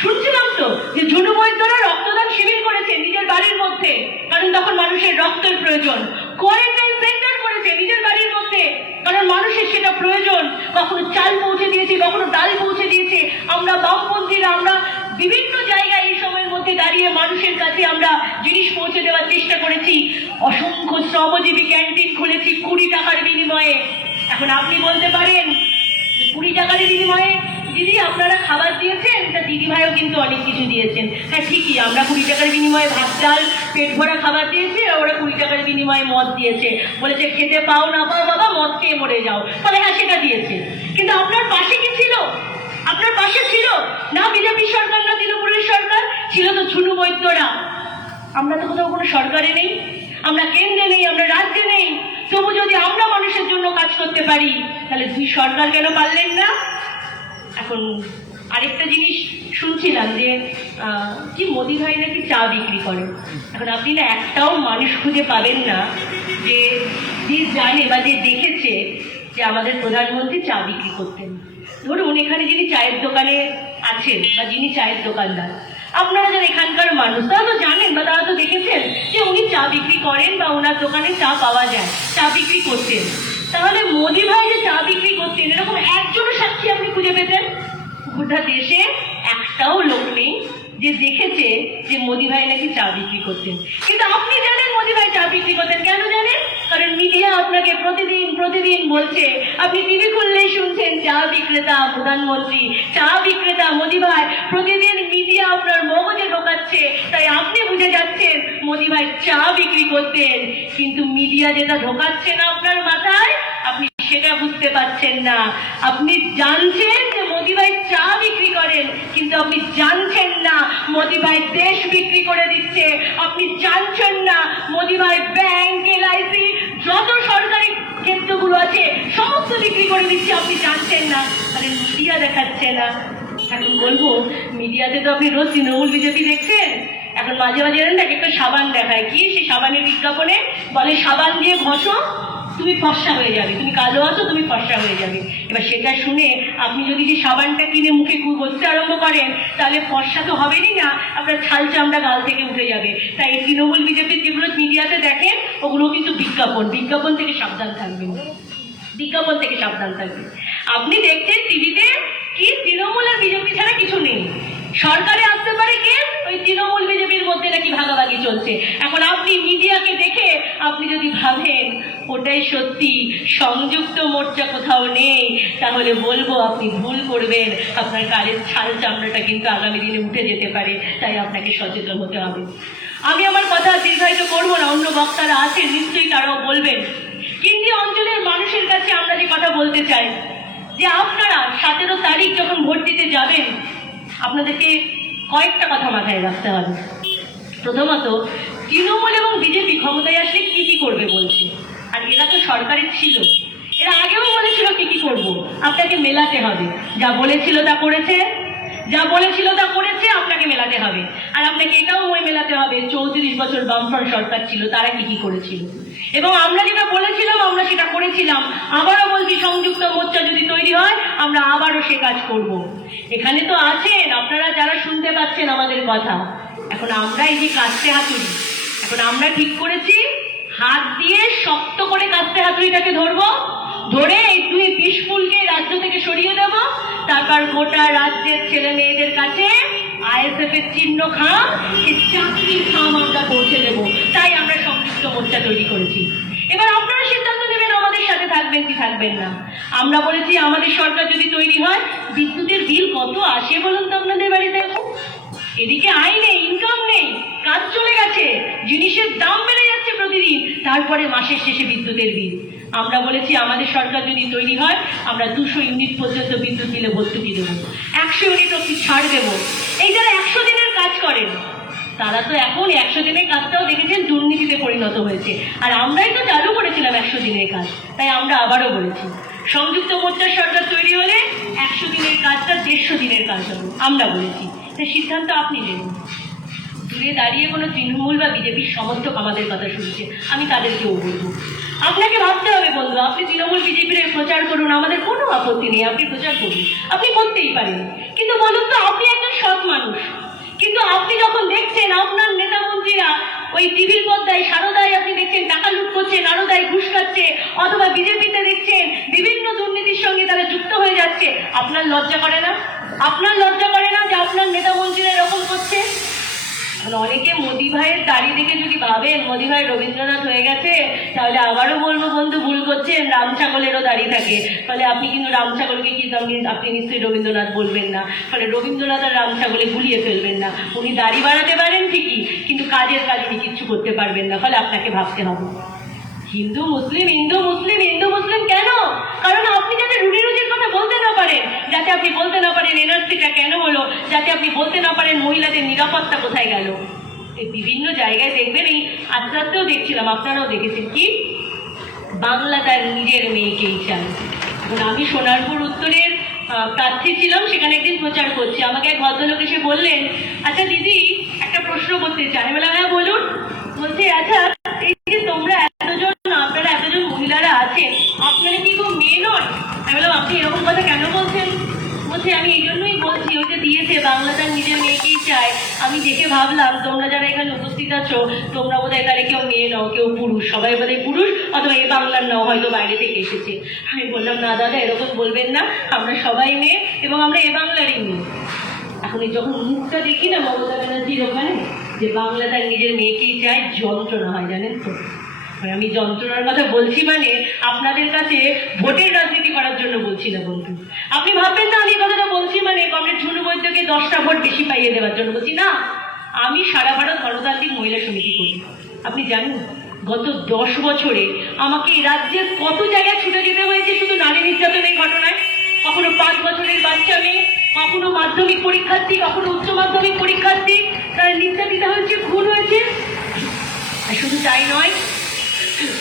শুনছিলাম তো যে ঝুনু বৈদ্যরা রক্তদান শিবির করেছে নিজের বাড়ির মধ্যে, কারণ তখন মানুষের রক্তের প্রয়োজন। কোয়ারেন্টাইন সেন্টার করেছে করেছে নিজের বাড়ির মধ্যে, কারণ মানুষের সেটা প্রয়োজন। কখনো চাল পৌঁছে দিয়েছে, কখনো ডাল পৌঁছে দিয়েছে। আমরা বামপন্থীরা আমরা বিভিন্ন জায়গায় এই সময়ের মধ্যে দাঁড়িয়ে মানুষের কাছে আমরা জিনিস পৌঁছে দেওয়ার চেষ্টা করেছি। অসংখ্য শ্রমজীবী ক্যান্টিন খুলেছি 20 টাকার বিনিময়ে। এখন আপনি বলতে পারেন 20 টাকার বিনিময়ে দিদি আপনারা খাবার দিয়েছেন, তা দিদিভাইও কিন্তু অনেক কিছু দিয়েছেন। হ্যাঁ ঠিকই, আমরা 20 টাকার বিনিময়ে ভাত ডাল পেট ভরা খাবার দিয়েছি, আর ওরা 20 টাকার বিনিময়ে মদ দিয়েছে। বলেছে খেতে পাও না পাও বাবা, মদ খেয়ে মরে যাও। বলে হ্যাঁ সেটা দিয়েছে, কিন্তু আপনার পাশে কি ছিল? আপনার পাশে ছিল না বিজেপি সরকার, না তৃণমূলের সরকার, ছিল তো ঝুনু বৈদ্যরা। আমরা তো কোথাও কোনো সরকারে নেই, আমরা কেন্দ্রে নেই, আমরা রাজ্যে নেই। তবু যদি আমরা মানুষের জন্য কাজ করতে পারি, তাহলে দুই সরকার কেন পারলেন না? এখন আরেকটা জিনিস শুনছিলাম যে কি মোদি ভাই নাকি চা বিক্রি করেন। এখন আপনি না একটাও মানুষ খুঁজে পাবেন না যে জানে বা যে দেখেছে যে আমাদের প্রধানমন্ত্রী চা বিক্রি করতেন। ধরুন এখানে যিনি চায়ের দোকানে আছেন বা যিনি চায়ের দোকানদার, আপনারা যারা এখানকার মানুষ তারা তো জানেন বা তারা তো দেখেছেন যে উনি চা বিক্রি করেন বা ওনার দোকানে চা পাওয়া যায়, চা বিক্রি করতেন। তাহলে মোদি ভাই যে চা বিক্রি করতেন এরকম একজনও সাক্ষী আপনি খুঁজে পেতেন? গোটা দেশে একটাও লোক নেই যে দেখেছে যে মোদি ভাই নাকি চা বিক্রি করতেন। কিন্তু আপনি জানেন মোদি ভাই চা বিক্রি করতেন। কেন জানেন? কারণ মিডিয়া আপনাকে প্রতিদিন বলছে। আপনি টিভি খুললেই শুনছেন চা বিক্রেতা প্রধানমন্ত্রী, চা বিক্রেতা মোদি ভাই। প্রতিদিন মিডিয়া আপনার মগজে ঢোকাচ্ছে, তাই আপনি বুঝে যাচ্ছেন মোদি ভাই চা বিক্রি করতেন। কিন্তু মিডিয়া যেটা ঢোকাচ্ছে না আপনার মাথায়, আপনি সেটা বুঝতে পারছেন না। আপনি জানছেন যে মোদি ভাই চা বিক্রি করেন, কিন্তু আপনি জানছেন না মোদি ভাই দেশ বিক্রি করে দিচ্ছে। আপনি জানছেন না মোদি ভাই ব্যাংক, এলআইসি যত সরকারি ক্ষেত্রগুলো আছে সমস্ত বিক্রি করে দিচ্ছে, আপনি জানছেন না। আরে মিডিয়া দেখাচ্ছে না। এখন বলবো মিডিয়াতে তো আপনি রোজ তৃণমূল বিজেপি দেখছেন। এখন মাঝে মাঝে একটা সাবান দেখায়, কি সেই সাবানের বিজ্ঞাপনে বলে সাবান দিয়ে ঘষো তুমি ফর্সা হয়ে যাবে, তুমি কালো আছো তুমি ফর্সা হয়ে যাবে। এবার সেটা শুনে আপনি যদি যে সাবানটা কিনে মুখে ঘষতে আরম্ভ করেন, তাহলে ফর্সা তো হবেনই না, আপনার ছাল চামড়া গাল থেকে উঠে যাবে। তাই তৃণমূল বিজেপির যেগুলো মিডিয়াতে দেখেন ওগুলো কিন্তু বিজ্ঞাপন থেকে সাবধান থাকবেন, বিজ্ঞাপন থেকে সাবধান থাকবেন। আপনি দেখছেন টিভিতে কি তৃণমূল আর বিজেপি ছাড়া কিছু নেই। সরকারে আসতে পারে কে? ওই তৃণমূল বিজেপির মধ্যে নাকি ভাগাভাগি চলছে। এখন আপনি মিডিয়াকে দেখে আপনি যদি ভাবেন ওটাই সত্যি, সংযুক্ত মোর্চা কোথাও নেই, তাহলে বলবো আপনি ভুল করবেন। আপনার কালের ছাল চামড়াটা কিন্তু আগামী দিনে উঠে যেতে পারে, তাই আপনাকে সচেতন হতে হবে। আমি আমার কথা দীর্ঘায়িত করবো না, অন্য বক্তারা আছেন নিশ্চয়ই তারাও বলবেন। কিন্তু অঞ্চলের মানুষের কাছে আমরা যে কথা বলতে চাই যে আপনারা 17 তারিখ যখন ভোট দিতে যাবেন, আপনাদেরকে কয়েকটা কথা মাথায় রাখতে হবে। প্রথমত, তৃণমূল এবং বিজেপি ক্ষমতায় আসলে কি কি করবে বলছে, আর এরা তো সরকারে ছিল, এরা আগেও বলেছিল কি কি করবো। আপনাকে মেলাতে হবে, যা বলেছিল তা করেছে, যা বলেছিল তা করেছে, আপনাকে মেলাতে হবে। আর আপনাকে এটাও মেলাতে হবে 34 বছর বামফ্রন্ট সরকার ছিল, তারা কি কি করেছিল। এবং আমরা যেটা বলেছিলাম আমরা সেটা করেছিলাম। আবারও বলছি, সংযুক্ত মোর্চা যদি তৈরি হয় আমরা আবারও সে কাজ করব। এখানে তো আছেন আপনারা যারা শুনতে পাচ্ছেন আমাদের কথা। এখন আমরা এই যে কাস্তে হাতুড়ি, এখন আমরা ঠিক করেছি হাত দিয়ে শক্ত করে কাস্তে হাতুড়িটাকে ধরবো, ধরে এই 2 বিষফুলকে রাজ্য থেকে সরিয়ে দেব। তারপর গোটা রাজ্যের ছেলে মেয়েদের কাছে আইএসএফ এর চিহ্ন খাম, এই চাকরির খাম আমরা পৌঁছে দেব। তাই আমরা সংযুক্ত মোর্চা তৈরি করেছি। এবার আপনারা সিদ্ধান্ত নেবেন আমাদের সাথে থাকবেন কি থাকবেন না। আমরা বলেছি আমাদের সরকার যদি তৈরি হয়, বিদ্যুতের বিল কত আসে বলুন তো আপনাদের বাড়িতে? এদিকে আয় নেই, ইনকাম নেই, কাজ চলে গেছে, জিনিসের দাম বেড়ে যাচ্ছে প্রতিদিন, তারপরে মাসের শেষে বিদ্যুতের বিল। আমরা বলেছি আমাদের সরকার যদি তৈরি হয় আমরা 200 ইউনিট পর্যন্ত বিদ্যুৎ বিলে ভর্তুকি দেবো, 100 ইউনিট অব্দি ছাড় দেবো। এই যারা 100 দিনের কাজ করেন তারা তো এখন 100 দিনের কাজটাও দেখেছেন দুর্নীতিতে পরিণত হয়েছে। আর আমরাই তো চালু করেছিলাম 100 দিনের কাজ, তাই আমরা আবারও বলেছি সংযুক্ত মোর্চার সরকার তৈরি হলে 100 দিনের কাজটা 150 দিনের কাজ হবে, আমরা বলেছি। তাই সিদ্ধান্ত আপনি নেবেন। দূরে দাঁড়িয়ে কোনো তৃণমূল বা বিজেপির সমর্থক আমাদের কথা শুনছে, আমি তাদেরকেও বলবো আপনাকে ভাবতে হবে বন্ধু, আপনি তৃণমূল বিজেপির প্রচার করুন, আমাদের কোনো আপত্তি নেই, আপনি প্রচার করুন, আপনি করতেই পারেন। কিন্তু বলুন তো আপনি একজন সৎ মানুষ, কিন্তু আপনি যখন দেখছেন আপনার নেতা মন্ত্রীরা ওই টিভির পর্দায় সারদায় আপনি দেখছেন টাকা লুট করছে, নারদায় ঘুষ খাচ্ছে, অথবা বিজেপিতে দেখছেন বিভিন্ন দুর্নীতির সঙ্গে তারা যুক্ত হয়ে যাচ্ছে, আপনার লজ্জা করে না? আপনার লজ্জা করে না যে আপনার নেতা মন্ত্রীরা এরকম করছে? অনেকে মোদি ভাইয়ের দাড়ি দেখে যদি ভাবেন মোদি ভাই রবীন্দ্রনাথ হয়ে গেছে, তাহলে আবারও বলবো বন্ধু ভুল করছেন, রাম ছাগলেরও দাড়ি থাকে। ফলে আপনি কিন্তু রাম ছাগলকে কিন্তু আপনি নিশ্চয়ই রবীন্দ্রনাথ বলবেন না। ফলে রবীন্দ্রনাথ আর রাম ছাগলে গুলিয়ে ফেলবেন না। উনি দাড়ি বাড়াতে পারেন ঠিকই, কিন্তু কাজের কাজ উনি কিচ্ছু করতে পারবেন না। ফলে আপনাকে ভাবতে হবে হিন্দু মুসলিম হিন্দু মুসলিম হিন্দু মুসলিম কেন? কারণ আপনি যাতে রুজির কথা বলতে না পারেন, যাতে আপনি বলতে না পারেন এনআরসিটা কেন হলো, যাতে আপনি বলতে না পারেন মহিলাদের নিরাপত্তা কোথায় গেল। এই বিভিন্ন জায়গায় দেখবেন, এই আস্তে আস্তেও দেখছিলাম, আপনারাও দেখেছেন কি বাংলা তার নিজের মেয়েকেই চায়। এখন আমি সোনারপুর উত্তরের প্রার্থী ছিলাম, সেখানে একদিন প্রচার করছি। আমাকে এক ভদ্রলোক এসে বললেন, আচ্ছা দিদি একটা প্রশ্ন করতে চাই। আমি বললাম হ্যাঁ বলুন। বলছে আচ্ছা এই যে তোমরা আপনারা এতজন মহিলারা আছেন, আপনারা কি কেউ মেয়ে নয়? আমি বললাম আপনি এরকম কথা কেন বলছেন? বলছে আমি এই জন্যই বলছি, ওই যে দিয়েছে বাংলা তার নিজের মেয়েকেই চায়, আমি দেখে ভাবলাম তোমরা যারা এখানে উপস্থিত আছো তোমরা বোধহয় তাহলে কেউ মেয়ে নাও, কেউ পুরুষ, সবাই বোধহয় পুরুষ, অথবা এ বাংলার নাও, হয়তো বাইরে থেকে এসেছে। আমি বললাম না দাদা এরকম বলবেন না, আমরা সবাই মেয়ে এবং আমরা এ বাংলারই মেয়ে। এখন যখন মুখটা দেখি না মমতা ব্যানার্জির ওখানে যে বাংলা তার নিজের মেয়েকেই চায়, যন্ত্রণা হয় জানেন তো। আমি যন্ত্রণার কথা বলছি মানে আপনাদের কাছে ভোটের রাজনীতি করার জন্য বলছি না বন্ধু। আপনি ভাববেন না আমি কথাটা বলছি মানে কমরেড ঝুনু বৈদ্যকে 10টা ভোট বেশি পাইয়ে দেওয়ার জন্য বলছি না। আমি সারা ভারত গণতান্ত্রিক মহিলা সমিতি করি। আপনি জানেন গত 10 বছরে আমাকে এই রাজ্যের কত জায়গায় ছুটে যেতে হয়েছে শুধু নারী নির্যাতনের ঘটনায়। কখনো 5 বছরের বাচ্চা মেয়ে, কখনো মাধ্যমিক পরীক্ষার্থী, কখনো উচ্চ মাধ্যমিক পরীক্ষার্থী, তারা নির্যাতিত হয়েছে, খুন হয়েছে। আর শুধু তাই নয়,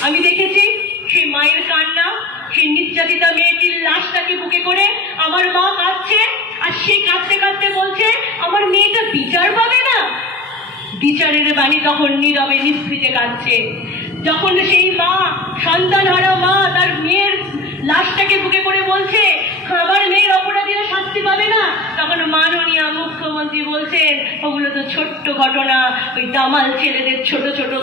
আমি দেখেছি সেই মায়ের কান্না, সেই নির্যাতিতা মেয়েটির লাশটাকে বুকে করে আমার মা কাঁদছে, আর সেই কাঁদতে কাঁদতে বলছে আমার মেয়েটা বিচার পাবে না। বিচারের বাণী তখন নীরবে নিভৃতে কাঁদছে। যখন সেই মা, সন্তানহারা মা তার মেয়ের লাশটাকে বুকে করে বলছে আমার মেয়ের অপরাধীরা শাস্তি পাবে না, তখন মাননীয় মুখ্যমন্ত্রী বলছেন ওগুলো তো ছোট্ট ঘটনা, ওই দামাল ছেলেদের ছোট ছোট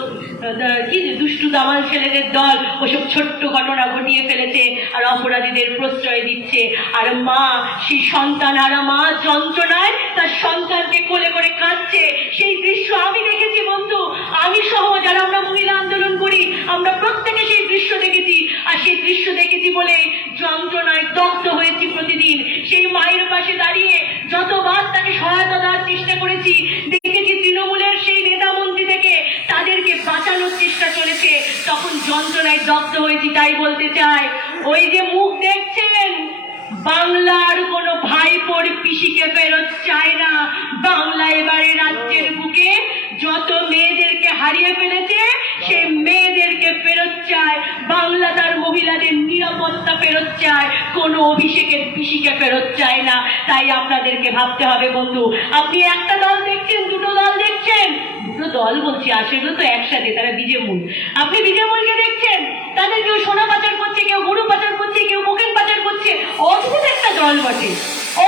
কি দুষ্টু দামাল ছেলেদের দল ওসব ছোট্ট ঘটনা ঘটিয়ে ফেলেছে আর অপরাধীদের প্রশ্রয় দিচ্ছে। আর মা, সেই সন্তানহারা মা যন্ত্রণায় তার সন্তানকে কোলে করে কাঁদছে। সেই দৃশ্য আমি দেখেছি বন্ধু, আমি সহ যারা আমরা মহিলা আন্দোলন করি আমরা প্রত্যেকে সেই দৃশ্য দেখেছি। আর সেই দৃশ্য দেখেছি বলে যন্ত্রণায় দগ্ধ হয়েছি প্রতিদিন। সেই মায়ের পাশে দাঁড়িয়ে যতবার তাকে সহায়তা দেওয়ার চেষ্টা করেছি, দেখেছি তৃণমূলের সেই নেতা মন্ত্রী থেকে তাদেরকে বাঁচানোর চেষ্টা চলেছে, তখন যন্ত্রণায় দগ্ধ হয়েছি। তাই বলতে চাই, ওই যে মুখ দেখছেন, বাংলার কোনো ভাইপোর পিসিকে ফেরত চায় না। বাংলা এবারে রাজ্যের বুকে যত মেয়েদেরকে হারিয়ে ফেলেছে সেই মেয়েদেরকে ফেরত চায়। বাংলা তার মহিলাদের নিরাপত্তা ফেরত চায়, কোনো অভিষেকের পিসিকে ফেরত চায় না। তাই আপনাদেরকে ভাবতে হবে বন্ধু। আপনি একটা দল দেখছেন, দুটো দল দেখছেন, দুটো দল বলছি আসলে তো একসাথে, তারা বিজেমূল। আপনি বিজেমূলকে দেখছেন, তাদের কেউ সোনা পাচার করছে, কেউ গরু পাচার করছে, কেউ কোকেন পাচার করছে। অদ্ভুত একটা দল বটে,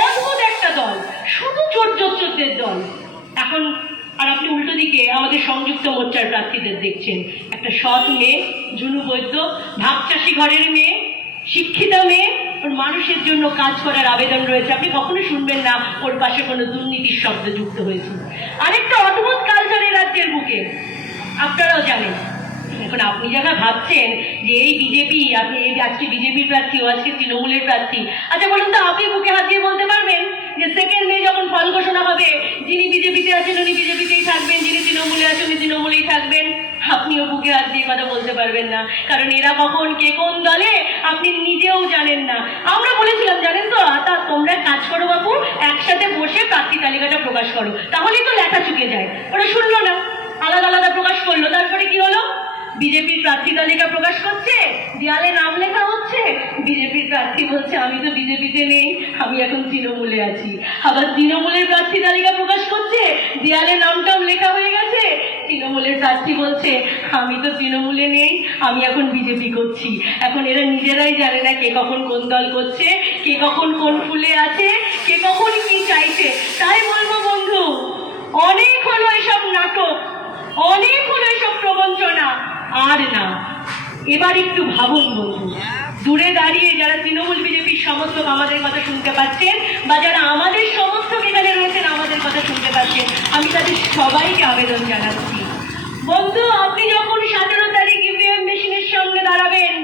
অদ্ভুত একটা দল, শুধু চোরদের দল। এখন আর আপনি উল্টো দিকে আমাদের সংযুক্ত মোর্চার প্রার্থীদের দেখছেন, একটা সৎ মেয়ে ঝুনু বৈদ্য, ভাগ চাষি ঘরের মেয়ে, শিক্ষিত মেয়ে, ওর মানুষের জন্য কাজ করার আবেদন রয়েছে। আপনি কখনো শুনবেন না ওর পাশে কোনো দুর্নীতির শব্দ যুক্ত হয়েছে। আরেকটা অদ্ভুত কালচারের রাজ্যের বুকে, আপনারাও জানেন। এখন আপনি যারা ভাবছেন যে এই বিজেপি, আপনি এই আজকে বিজেপির প্রার্থী, ও আজকে তৃণমূলের প্রার্থী, আচ্ছা বলুন তো আপনি বুকে হাত দিয়ে বলতে পারবেন যে 2 মে যখন ফল ঘোষণা হবে যিনি বিজেপিতে আছেন উনি বিজেপিতেই থাকবেন, যিনি তৃণমূলে আছেন উনি তৃণমূলেই থাকবেন? আপনিও বুকে হাত দিয়ে কথা বলতে পারবেন না, কারণ এরা কখন কে কোন দলে আপনি নিজেও জানেন না। আমরা বলেছিলাম জানেন তো, তা তোমরা কাজ করো বাবু, একসাথে বসে প্রার্থী তালিকাটা প্রকাশ করো, তাহলেই তো লেখা চুকে যায়। ওরা শুনলো না, আলাদা আলাদা প্রকাশ করলো। তারপরে কি হলো? বিজেপির প্রার্থী তালিকা প্রকাশ করছে, দেয়ালে নাম লেখা হচ্ছে, বিজেপির প্রার্থী বলছে আমি তো বিজেপিতে নেই, আমি এখন তৃণমূলে আছি। আবার তৃণমূলের প্রার্থী তালিকা প্রকাশ করছে, দেয়ালে নামটাও লেখা হয়ে গেছে, তৃণমূলের প্রার্থী বলছে আমি তো তৃণমূলে নেই, আমি এখন বিজেপি করছি। এখন এরা নিজেরাই জানে না কে কখন কোন দল করছে, কে কখন কোন ফুলে আছে, কে কখন কি চাইছে। তাই বলবো বন্ধু, অনেক হলো এসব নাটক, অনেক হলো এসব প্রবঞ্চনা, আর না। এবার একটু ভাবুন বন্ধু, দূরে দাঁড়িয়ে যারা তৃণমূল বিজেপির সমর্থক আমাদের কথা শুনতে পাচ্ছেন, বা যারা আমাদের সমর্থক এখানে রয়েছেন আমাদের কথা শুনতে পাচ্ছেন, আমি তাদের সবাইকে আবেদন জানাচ্ছি, বন্ধু আপনি যখন 17 তারিখ ইভিএম মেশিনের সামনে দাঁড়াবেন,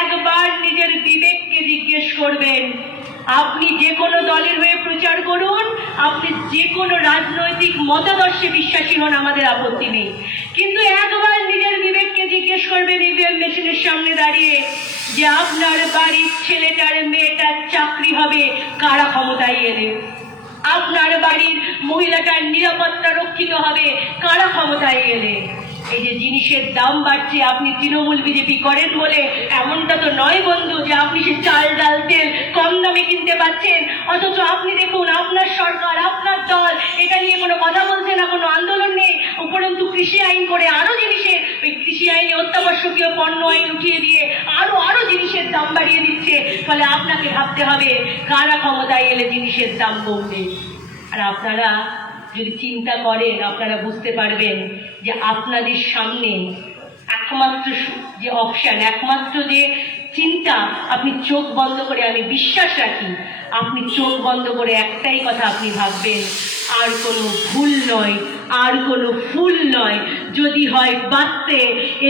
একবার নিজের বিবেককে জিজ্ঞেস করবেন। আপনি যে কোনো দলের হয়ে প্রচার করুন, আপনি যে কোনো রাজনৈতিক মতাদর্শে বিশ্বাসী হন, আমাদের আপত্তি নেই, কিন্তু একবার নিজের বিবেককে জিজ্ঞেস করবেন ইভিএম মেশিনের সামনে দাঁড়িয়ে, যে আপনার বাড়ির ছেলেটার মেয়েটার চাকরি হবে কারা ক্ষমতায় এলে, আপনার বাড়ির মহিলাটার নিরাপত্তা রক্ষিত হবে কারা ক্ষমতায় এলে। এই যে জিনিসের দাম বাড়ছে, আপনি তৃণমূল বিজেপি করেন বলে এমনটা তো নয় বন্ধু যে আপনি সে চাল ডাল তেল কম দামে কিনতে পাচ্ছেন, অথচ আপনি দেখুন আপনার সরকার, আপনার দল এটা নিয়ে কোনো কথা বলছে না, কোনো আন্দোলন নেই, উপরন্তু কৃষি আইন করে আরো জিনিসের, ওই কৃষি আইনে অত্যাবশ্যকীয় পণ্য আইন উঠিয়ে দিয়ে আরো জিনিসের দাম বাড়িয়ে দিচ্ছে। ফলে আপনাকে ভাবতে হবে কারা ক্ষমতায় এলে জিনিসের দাম কমবে। আর আপনারা যদি চিন্তা করেন, আপনারা বুঝতে পারবেন যে আপনাদের সামনে একমাত্র যে অপশন, একমাত্র যে চিন্তা, আপনি চোখ বন্ধ করে, আমি বিশ্বাস রাখি আপনি চোখ বন্ধ করে একটাই কথা আপনি ভাববেন, আর কোনো ভুল নয়, আর কোনো ফুল নয়, যদি হয় বাঁচতে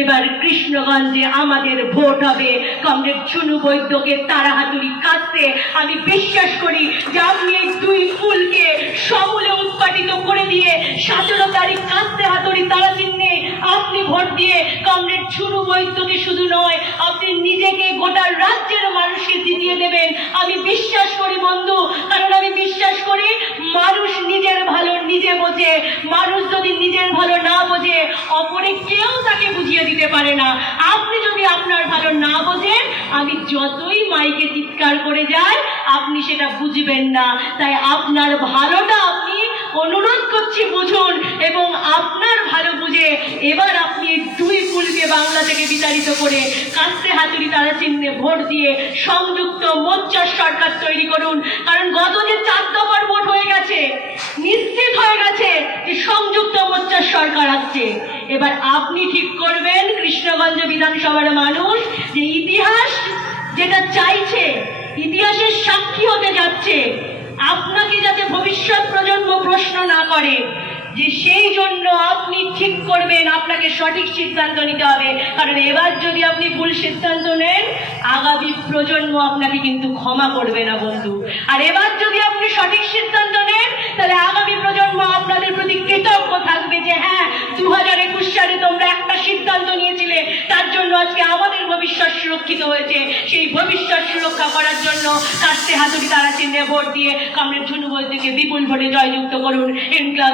এবার কৃষ্ণগঞ্জে আমাদের ভোট হবে কমরেড চুনু বৈদ্যকে তারা হাতুড়ি কাটতে। আমি বিশ্বাস করি যে আপনি এই দুই ফুলকে সমূলে উৎপাটিত করে দিয়ে 17 তারিখ কাটতে হাতুড়ি তারা চিহ্নে আপনি ভোট দিয়ে কমরেড চুনু বৈদ্যকে শুধু নয়, আপনি নিজেকে গোটা রাজ্যের মানুষকে জিতিয়ে দেবেন। আমি বিশ্বাস করি বন্ধু, কারণ আমি বিশ্বাস করি মানুষ নিজের ভালো নিজে বোঝে, মানুষ যদি নিজের ভালো না বোঝে অপরে কেউ তাকে বুঝিয়ে দিতে পারে না। আপনি যদি আপনার ভালো না বোঝেন, আমি যতই মাইকে চিৎকার করে যাই আপনি সেটা বুঝবেন না। তাই আপনার ভালোটা আপনি, অনুরোধ করছি বুঝুন, এবং আপনার ভালো বুঝে এবার আপনি এই দুই ফুলকে বাংলা থেকে বিতাড়িত করে কাস্তে হাতুড়ি তারা চিহ্নে ভোট দিয়ে সংযুক্ত মোর্চার সরকার তৈরি করুন। কারণ গত যে 4 দফার ভোট হয়ে গেছে, নিশ্চিত হয়ে গেছে যে সংযুক্ত মোর্চার সরকার আসছে। এবার আপনি ঠিক করবেন, কৃষ্ণগঞ্জ বিধানসভার মানুষ যে ইতিহাস যেটা চাইছে, ইতিহাসের সাক্ষী হতে যাচ্ছে, আপনাকে যাতে ভবিষ্যৎ প্রজন্ম প্রশ্ন না করে, যে সেই জন্য আপনি ঠিক করবেন, আপনাকে সঠিক সিদ্ধান্ত নিতে হবে। কারণ এবার যদি আপনি ভুল সিদ্ধান্ত নেন, আগামী প্রজন্ম আপনাকে কিন্তু ক্ষমা করবে না বন্ধু। আর এবার যদি আপনি সঠিক সিদ্ধান্ত নেন, তাহলে আগামী প্রজন্ম আপনাদের প্রতি কৃতজ্ঞ থাকবে যে হ্যাঁ 2021 সালে তোমরা একটা সিদ্ধান্ত নিয়েছিলে, তার জন্য আজকে আমাদের ভবিষ্যৎ সুরক্ষিত হয়েছে। সেই ভবিষ্যৎ সুরক্ষা করার জন্য কাস্তে হাতুড়ি তারা চিহ্নে ভোট দিয়ে কমরেড চুনু বৈদ্যকে বিপুল ভোটে জয়যুক্ত করুন। ইনকলাব